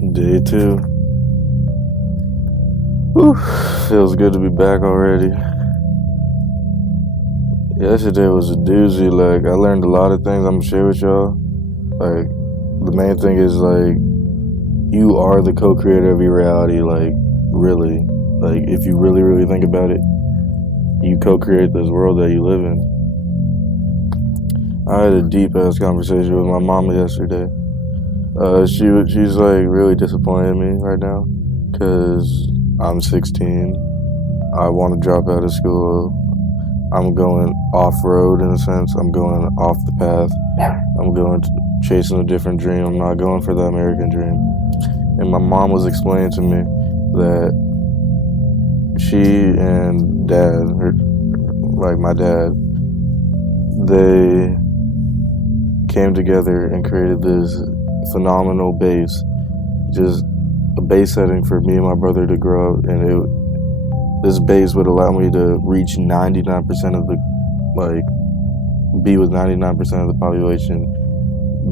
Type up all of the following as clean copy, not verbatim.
Day two. Whew, feels good to be back already. Yesterday was a doozy. Like, I learned a lot of things I'm gonna share with y'all. Like, the main thing is, like, you are the co-creator of your reality. Like, really. Like, if you really, really think about it, you co-create this world that you live in. I had a deep-ass conversation with my mama yesterday. She's, like, really disappointed in me right now. Because I'm 16. I want to drop out of school. I'm going off-road in a sense. I'm going off the path. I'm going chasing a different dream. I'm not going for the American dream. And my mom was explaining to me that she and dad, like my dad, they came together and created this phenomenal base. Just a base setting for me and my brother to grow up, and this base would allow me to reach 99% of the, like, be with 99% of the population,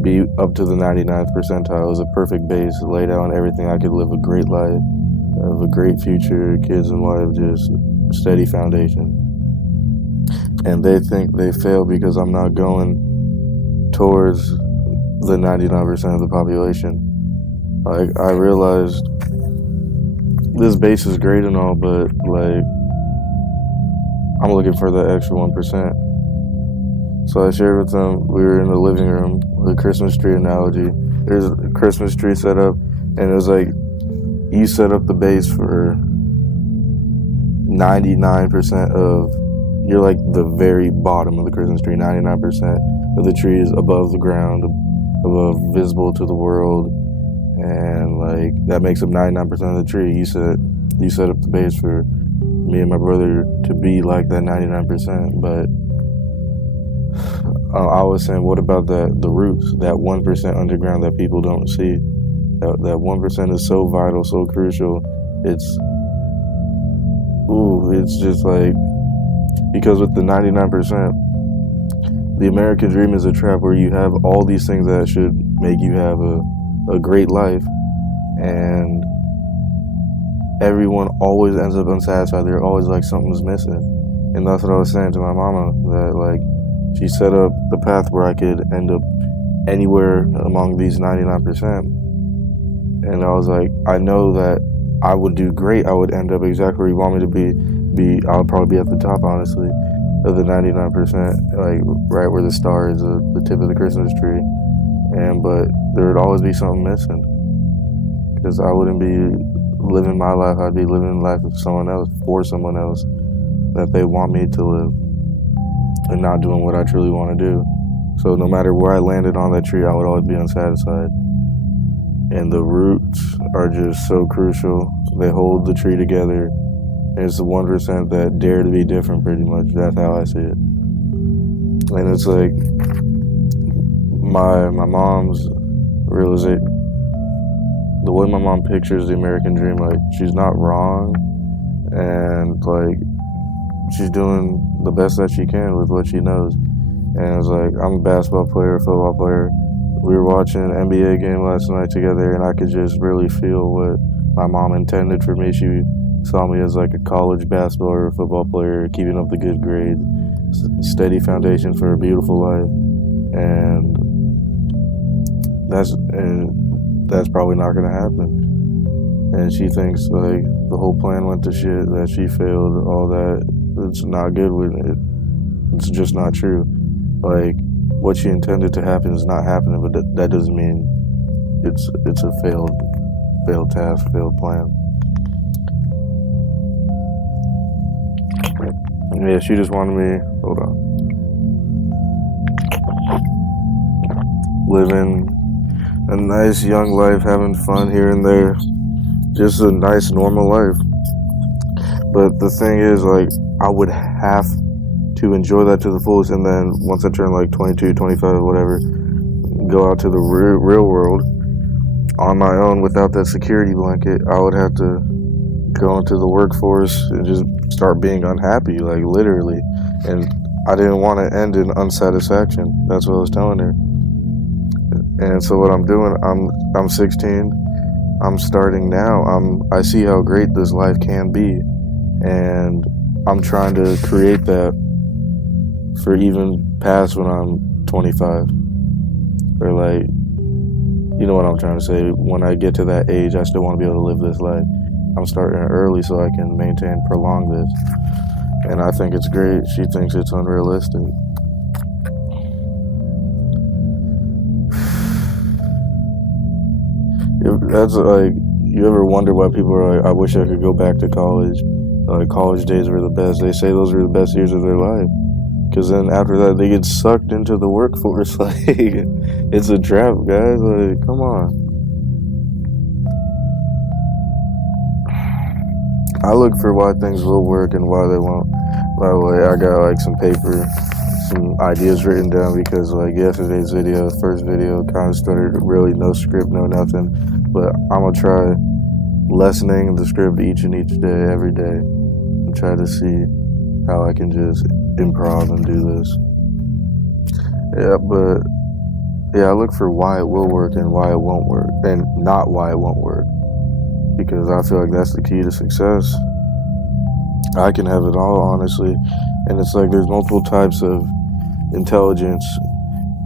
be up to the 99th percentile. It was a perfect base, laid out on everything. I could live a great life, have a great future, kids and wife, just steady foundation. And they think they fail because I'm not going towards the 99% of the population. Like, I realized this base is great and all, but, like, I'm looking for that extra 1%. So I shared with them, we were in the living room, the Christmas tree analogy. There's a Christmas tree set up, and it was like, you set up the base for 99% of, you're like the very bottom of the Christmas tree. 99% of the tree is above the ground, above, visible to the world. And, like, that makes up 99% of the tree. You set up the base for me and my brother to be like that 99%. But I was saying, what about the roots, that 1% underground that people don't see? That 1% is so vital, so crucial. It's just like, because with the 99%, the American dream is a trap where you have all these things that should make you have a great life, and everyone always ends up unsatisfied. They're always like, something's missing. And that's what I was saying to my mama, that, like, she set up the path where I could end up anywhere among these 99%. And I was like, I know that I would do great. I would end up exactly where you want me to be. I would probably be at the top, honestly, of the 99%, like right where the star is, the tip of the Christmas tree. But there would always be something missing, because I wouldn't be living my life. I'd be living the life of someone else, for someone else, that they want me to live, and not doing what I truly want to do. So no matter where I landed on that tree, I would always be unsatisfied. And the roots are just so crucial. They hold the tree together. And it's the 1% that dare to be different, pretty much. That's how I see it. And it's like, my mom's realization, the way my mom pictures the American dream, like, she's not wrong, and, like, she's doing the best that she can with what she knows. And it's like, I'm a basketball player, a football player. We were watching an NBA game last night together, and I could just really feel what my mom intended for me. She saw me as, like, a college basketball or a football player, keeping up the good grades, steady foundation for a beautiful life. And that's probably not going to happen. And she thinks, like, the whole plan went to shit, that she failed, all that. It's not good with it. It's just not true. Like, what she intended to happen is not happening, but that doesn't mean it's a failed task, failed plan. Yeah, she just wanted me, hold on, living a nice young life, having fun here and there, just a nice normal life. But the thing is, like, I would have to enjoy that to the fullest, and then once I turn like 22, 25, whatever, go out to the real world on my own without that security blanket. I would have to go into the workforce and just start being unhappy, like, literally. And I didn't want to end in unsatisfaction. That's what I was telling her. And so what I'm doing, I'm 16, I'm starting now. I see how great this life can be, and I'm trying to create that for even past when I'm 25, or like, you know what I'm trying to say. When I get to that age, I still want to be able to live this life. I'm starting early so I can prolong this, and I think it's great. She thinks it's unrealistic. That's like, you ever wonder why people are like, I wish I could go back to college. Like, college days were the best. They say those were the best years of their life. Because then after that, they get sucked into the workforce. Like, it's a trap, guys. Like, come on. I look for why things will work and why they won't. By the way, I got like some paper, some ideas written down because like yesterday's video, first video, kind of started really no script, no nothing. But I'm gonna try lessening the script each day, every day, and try to see how I can just improv and do this. I look for why it will work and why it won't work, and not why it won't work, because I feel like that's the key to success. I can have it all, honestly, and it's like there's multiple types of intelligence,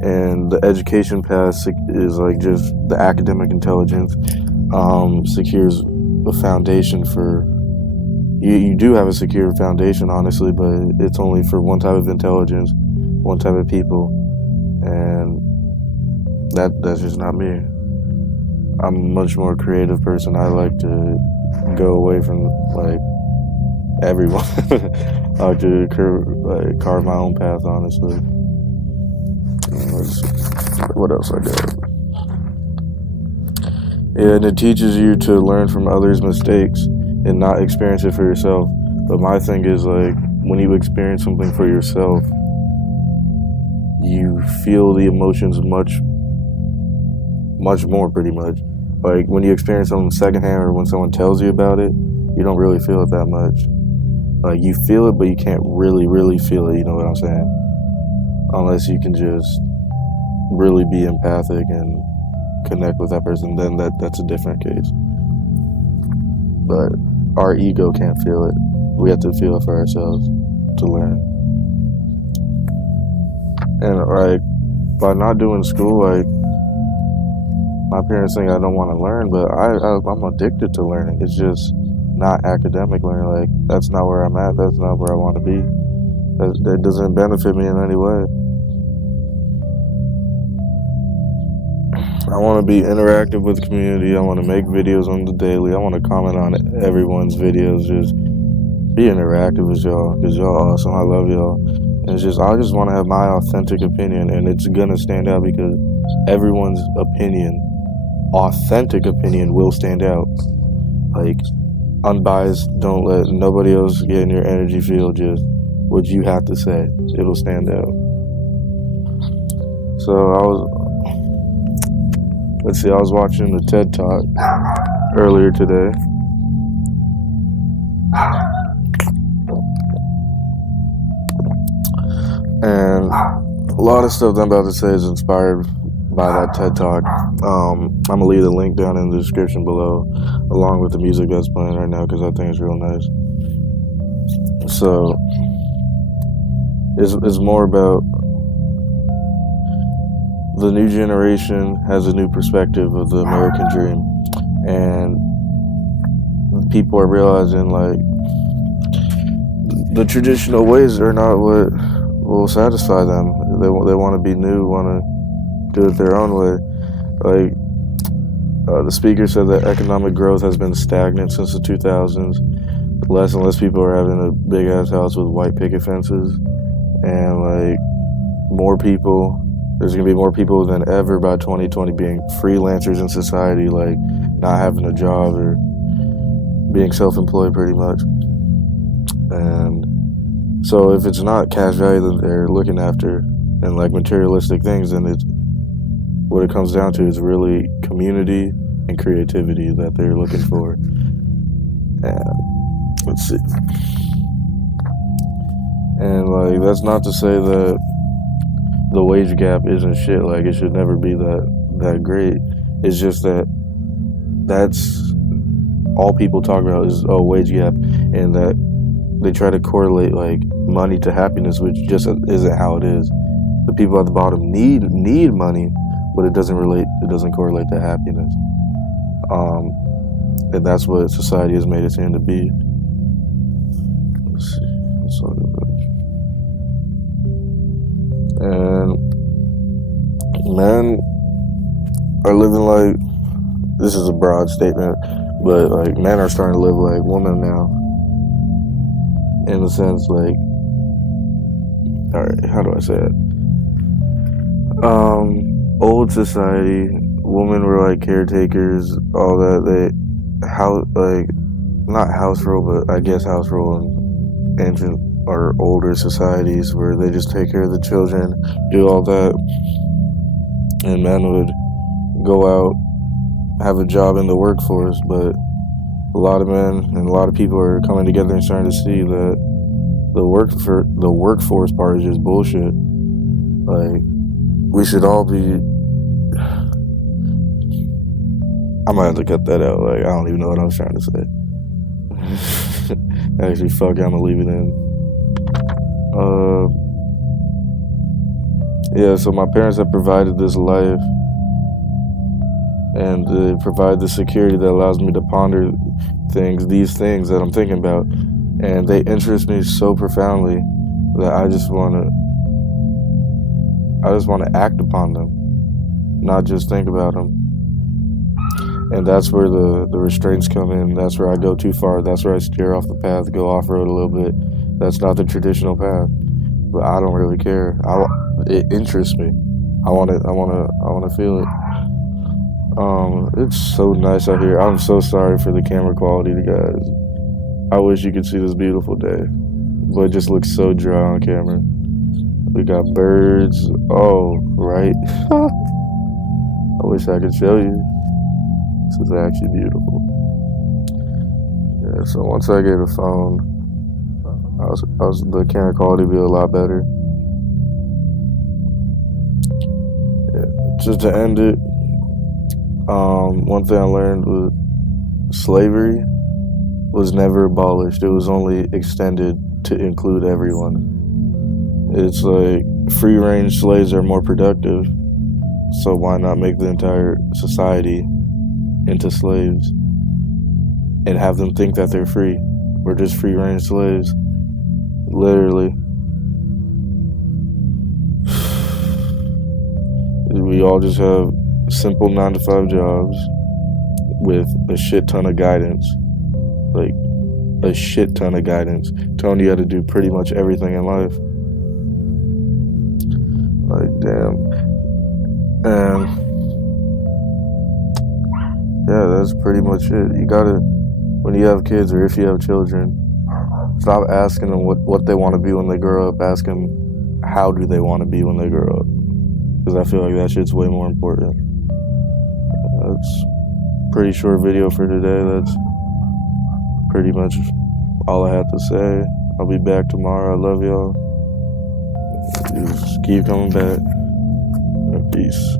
and the education path is like just the academic intelligence secures a foundation for you do have a secure foundation, honestly, but it's only for one type of intelligence, one type of people, and that's just not me. I'm a much more creative person. I like to go away from like everyone. I like to carve my own path, honestly. What else I got? Yeah, and it teaches you to learn from others' mistakes and not experience it for yourself. But my thing is, like, when you experience something for yourself, you feel the emotions much more, pretty much. Like, when you experience something secondhand or when someone tells you about it, you don't really feel it that much. Like, you feel it, but you can't really feel it, you know what I'm saying? Unless you can just really be empathic and connect with that person, then that's a different case. But our ego can't feel it. We have to feel it for ourselves to learn. And like, by not doing school, like, my parents think I don't want to learn, but I'm addicted to learning. It's just not academic learning. Like, that's not where I'm at. That's not where I want to be. That doesn't benefit me in any way. I want to be interactive with the community. I want to make videos on the daily. I want to comment on everyone's videos. Just be interactive with y'all, because y'all awesome. I love y'all. And it's just, I just want to have my authentic opinion, and it's going to stand out because everyone's opinion, authentic opinion, will stand out. Like, unbiased, don't let nobody else get in your energy field. Just what you have to say, it'll stand out. So I was watching the TED Talk earlier today. And a lot of stuff that I'm about to say is inspired by that TED Talk. I'm going to leave the link down in the description below, along with the music that's playing right now, because I think it's real nice. So, it's more about the new generation has a new perspective of the American dream, and people are realizing, like, the traditional ways are not what will satisfy them. They want to be new, want to do it their own way. Like, the speaker said that economic growth has been stagnant since the 2000s. Less and less people are having a big ass house with white picket fences, and like, there's going to be more people than ever by 2020 being freelancers in society, like not having a job or being self-employed pretty much. And so if it's not cash value that they're looking after and like materialistic things, then what it comes down to is really community and creativity that they're looking for. And let's see. And like, that's not to say that the wage gap isn't shit. Like, it should never be that great. It's just that that's all people talk about is wage gap, and that they try to correlate like money to happiness, which just isn't how it is. The people at the bottom need money, but it doesn't correlate to happiness. And that's what society has made it seem to be. Let's see. Let's look at this. And men are living like, this is a broad statement, but like men are starting to live like women now. In a sense, like, alright, how do I say it? Old society, women were like caretakers, all that. Not house rule, but I guess house rule in ancient or older societies where they just take care of the children, do all that, and men would go out, have a job in the workforce. But a lot of men and a lot of people are coming together and starting to see that the workforce part is just bullshit. Like, we should all be. I might have to cut that out. Like, I don't even know what I was trying to say. Actually, fuck it, I'm gonna leave it in. Yeah, so my parents have provided this life, and they provide the security that allows me to ponder these things that I'm thinking about, and they interest me so profoundly that I just want to act upon them, not just think about them. And that's where the restraints come in. That's where I go too far. That's where I steer off the path, go off-road a little bit. That's not the traditional path, but I don't really care. It interests me. I want to feel it. It's so nice out here. I'm so sorry for the camera quality, guys. I wish you could see this beautiful day, but it just looks so dry on camera. We got birds. Oh, right. I wish I could show you. This is actually beautiful. Yeah, so once I get a phone, the camera quality will be a lot better. Yeah, just to end it, one thing I learned was slavery was never abolished. It was only extended to include everyone. It's like free-range slaves are more productive, so why not make the entire society into slaves and have them think that they're free? We're just free-range slaves, literally. We all just have simple 9-to-5 jobs with a shit ton of guidance, like a shit ton of guidance, telling you how to do pretty much everything in life. Like, damn. And yeah, that's pretty much it. You gotta, when you have kids or if you have children, stop asking them what they want to be when they grow up. Ask them how do they want to be when they grow up, because I feel like that shit's way more important. That's a pretty short video for today. That's pretty much all I have to say. I'll be back tomorrow. I love y'all. Just keep coming back. Peace.